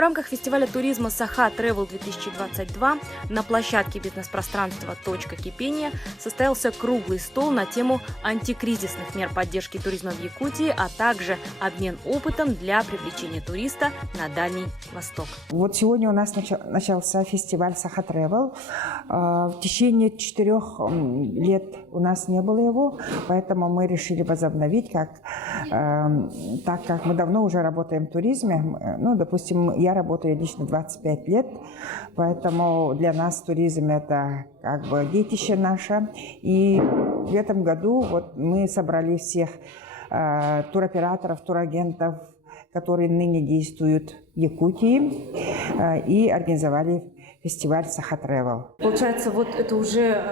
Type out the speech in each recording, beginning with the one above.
рамках фестиваля туризма Саха Travel 2022 на площадке бизнес-пространства «Точка кипения» состоялся круглый стол на тему антикризисных мер поддержки туризма в Якутии, а также обмен опытом для привлечения туриста на Дальний Восток. Вот сегодня у нас начался фестиваль Саха Travel. В течение 4 лет у нас не было его, поэтому мы решили возобновить, так как мы давно уже работаем в туризме. Ну, допустим, я работаю лично 25 лет, поэтому для нас туризм – это как бы детище наше. И в этом году вот мы собрали всех туроператоров, турагентов, которые ныне действуют в Якутии, и организовали фестиваль Саха Travel. Получается, вот это уже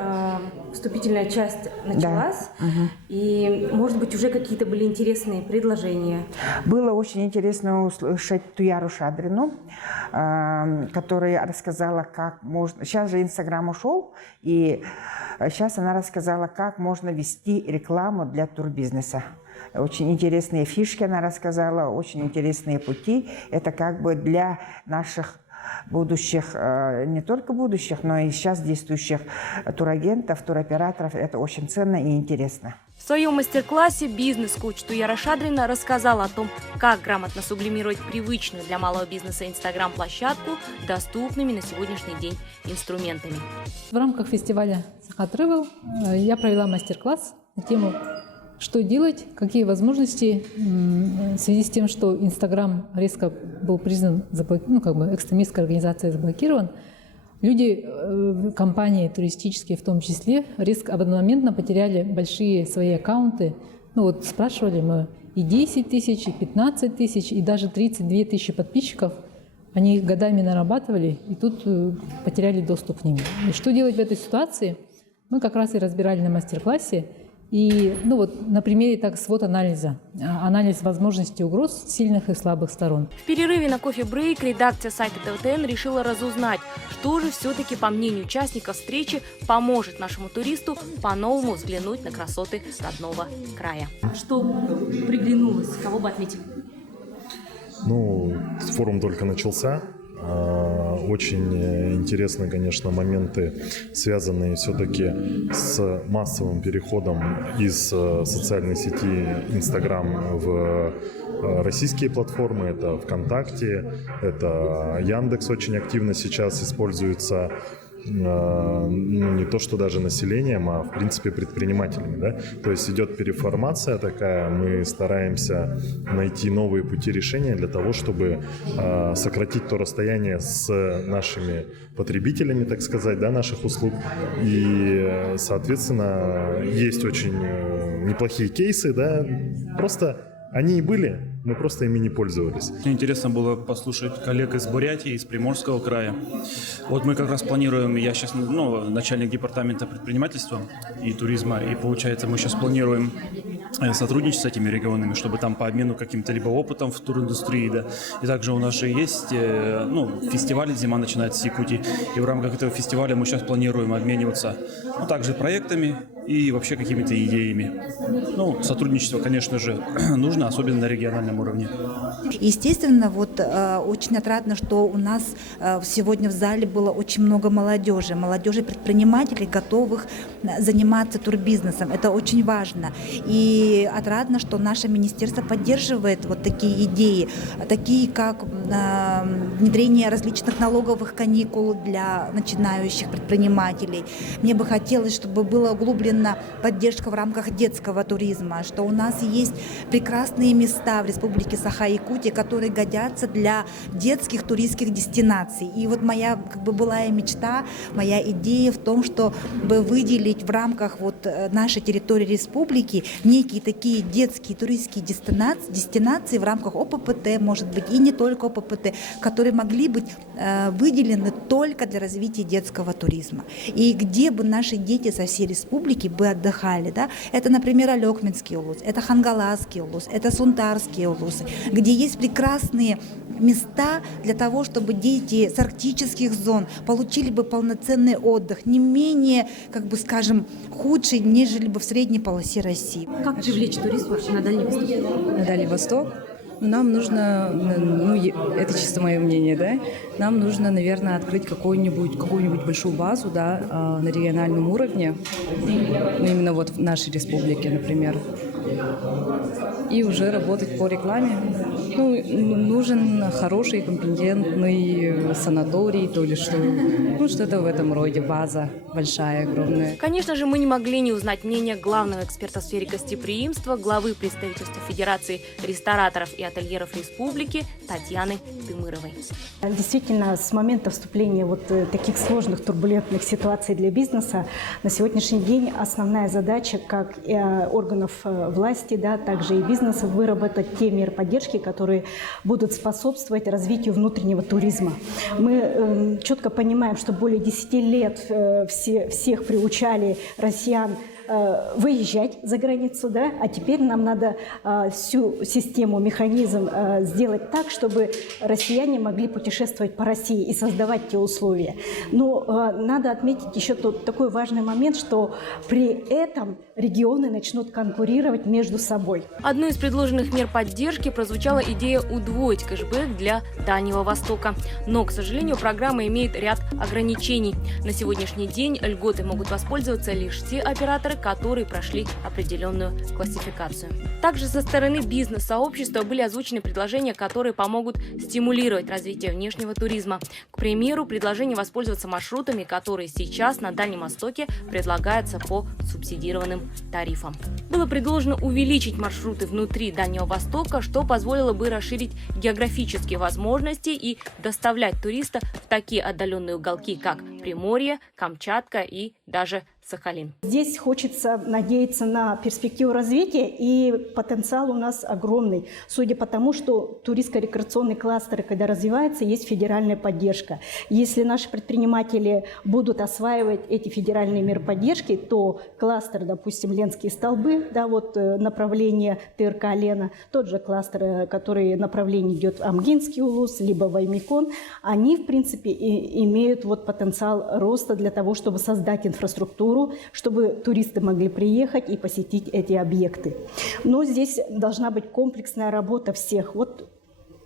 вступительная часть началась, да. И, может быть, уже какие-то были интересные предложения? Было очень интересно услышать Туяру Шадрину, которая рассказала, как можно... Сейчас же Инстаграм ушел, и сейчас она рассказала, как можно вести рекламу для турбизнеса. Очень интересные фишки она рассказала, очень интересные пути. Это как бы для наших будущих, не только будущих, но и сейчас действующих турагентов, туроператоров. Это очень ценно и интересно. В своем мастер-классе бизнес-коуч Туяра Шадрина рассказала о том, как грамотно сублимировать привычную для малого бизнеса Инстаграм-площадку доступными на сегодняшний день инструментами. В рамках фестиваля Саха Travel я провела мастер-класс на тему «Что делать?», какие возможности в связи с тем, что Инстаграм резко был признан экстремистской организацией, заблокирован. Люди, компании туристические в том числе, резко одномоментно потеряли большие свои аккаунты. Ну вот спрашивали мы и 10 тысяч, и 15 тысяч, и даже 32 тысячи подписчиков. Они их годами нарабатывали, и тут потеряли доступ к ним. И что делать в этой ситуации? Мы как раз и разбирали на мастер-классе. И на примере свод-анализа, анализ возможностей угроз сильных и слабых сторон. В перерыве на кофе-брейк редакция сайта ТВТН решила разузнать, что же все-таки, по мнению участников встречи, поможет нашему туристу по-новому взглянуть на красоты родного края. Что приглянулось, кого бы отметили? Форум только начался. Очень интересны, конечно, моменты, связанные все-таки с массовым переходом из социальной сети Instagram в российские платформы. Это ВКонтакте, это Яндекс очень активно сейчас используется. Не то что даже населением, а в принципе предпринимателями, да? То есть идет переформация такая, мы стараемся найти новые пути решения для того, чтобы сократить то расстояние с нашими потребителями, так сказать, да, наших услуг. И, соответственно, есть очень неплохие кейсы, да, просто они и были, мы просто ими не пользовались. Мне интересно было послушать коллег из Бурятии, из Приморского края. Вот мы как раз планируем, я сейчас начальник департамента предпринимательства и туризма, и получается мы сейчас планируем сотрудничать с этими регионами, чтобы там по обмену каким-то либо опытом в туриндустрии, да. И также у нас же есть фестиваль «Зима начинается с Якутии», и в рамках этого фестиваля мы сейчас планируем обмениваться также проектами и вообще какими-то идеями. Сотрудничество, конечно же, нужно, особенно на региональном уровне. Естественно, очень отрадно, что у нас сегодня в зале было очень много молодежи-предпринимателей, готовых заниматься турбизнесом. Это очень важно. И отрадно, что наше министерство поддерживает такие идеи, такие как внедрение различных налоговых каникул для начинающих предпринимателей. Мне бы хотелось, чтобы была углублена поддержка в рамках детского туризма, что у нас есть прекрасные места в Республике Саха-Якутия, которые годятся для детских туристских дестинаций. И моя былая мечта, моя идея в том, чтобы выделить в рамках нашей территории республики некие такие детские туристские дестинации в рамках ОППТ, может быть, и не только ОППТ, которые могли быть выделены только для развития детского туризма. И где бы наши дети со всей республики бы отдыхали, да? Это, например, Алекминский улус, это Хангаласский улус, это Сунтарские улусы, где есть прекрасные места для того, чтобы дети с арктических зон получили бы полноценный отдых, не менее, худший, нежели бы в средней полосе России. Как привлечь туристов на Дальний Восток? На Дальний Восток? Нам нужно, это чисто мое мнение, да, нам нужно, наверное, открыть какую-нибудь большую базу, да, на региональном уровне, именно вот в нашей республике, например, и уже работать по рекламе. Нужен хороший компетентный санаторий, то ли что, что-то в этом роде, база большая, огромная. Конечно же, мы не могли не узнать мнение главного эксперта в сфере гостеприимства, главы представительства Федерации рестораторов и ательеров республики Татьяны Тымыровой. Действительно, с момента вступления таких сложных турбулентных ситуаций для бизнеса на сегодняшний день основная задача как органов власти, да, также и бизнеса выработать те меры поддержки, которые будут способствовать развитию внутреннего туризма. Мы четко понимаем, что более 10 лет всех приучали россиян выезжать за границу, да, а теперь нам надо всю систему, механизм сделать так, чтобы россияне могли путешествовать по России и создавать те условия. Но надо отметить еще такой важный момент, что при этом регионы начнут конкурировать между собой. Одной из предложенных мер поддержки прозвучала идея удвоить кэшбэк для Дальнего Востока. Но, к сожалению, программа имеет ряд ограничений. На сегодняшний день льготой могут воспользоваться лишь те операторы, которые прошли определенную классификацию. Также со стороны бизнес-сообщества были озвучены предложения, которые помогут стимулировать развитие внешнего туризма. К примеру, предложение воспользоваться маршрутами, которые сейчас на Дальнем Востоке предлагаются по субсидированным тарифам. Было предложено увеличить маршруты внутри Дальнего Востока, что позволило бы расширить географические возможности и доставлять туристов в такие отдаленные уголки, как Приморье, Камчатка и даже Сахалин. Здесь хочется надеяться на перспективу развития, и потенциал у нас огромный. Судя по тому, что туристско-рекреационные кластеры, когда развиваются, есть федеральная поддержка. Если наши предприниматели будут осваивать эти федеральные меры поддержки, то кластер, допустим, Ленские столбы, да, направление ТРК Лена, тот же кластер, который направление идет в Амгинский улус, либо Ваймикон, они, в принципе, имеют потенциал роста для того, чтобы создать инфраструктуру, чтобы туристы могли приехать и посетить эти объекты. Но здесь должна быть комплексная работа всех.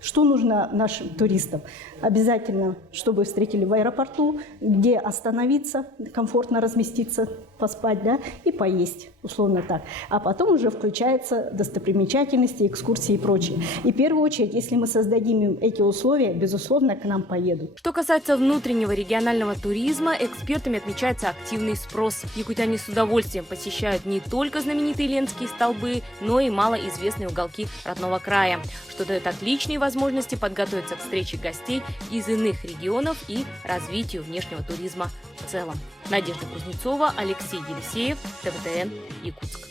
Что нужно нашим туристам? Обязательно, чтобы встретили в аэропорту, где остановиться, комфортно разместиться, поспать, да, и поесть, условно так. А потом уже включаются достопримечательности, экскурсии и прочее. И в первую очередь, если мы создадим им эти условия, безусловно, к нам поедут. Что касается внутреннего регионального туризма, экспертами отмечается активный спрос. Якутяне с удовольствием посещают не только знаменитые Ленские столбы, но и малоизвестные уголки родного края, что дает отличные возможности подготовиться к встрече гостей из иных регионов и развитию внешнего туризма в целом. Надежда Кузнецова, Алексей Елисеев, ТВТН, Якутск.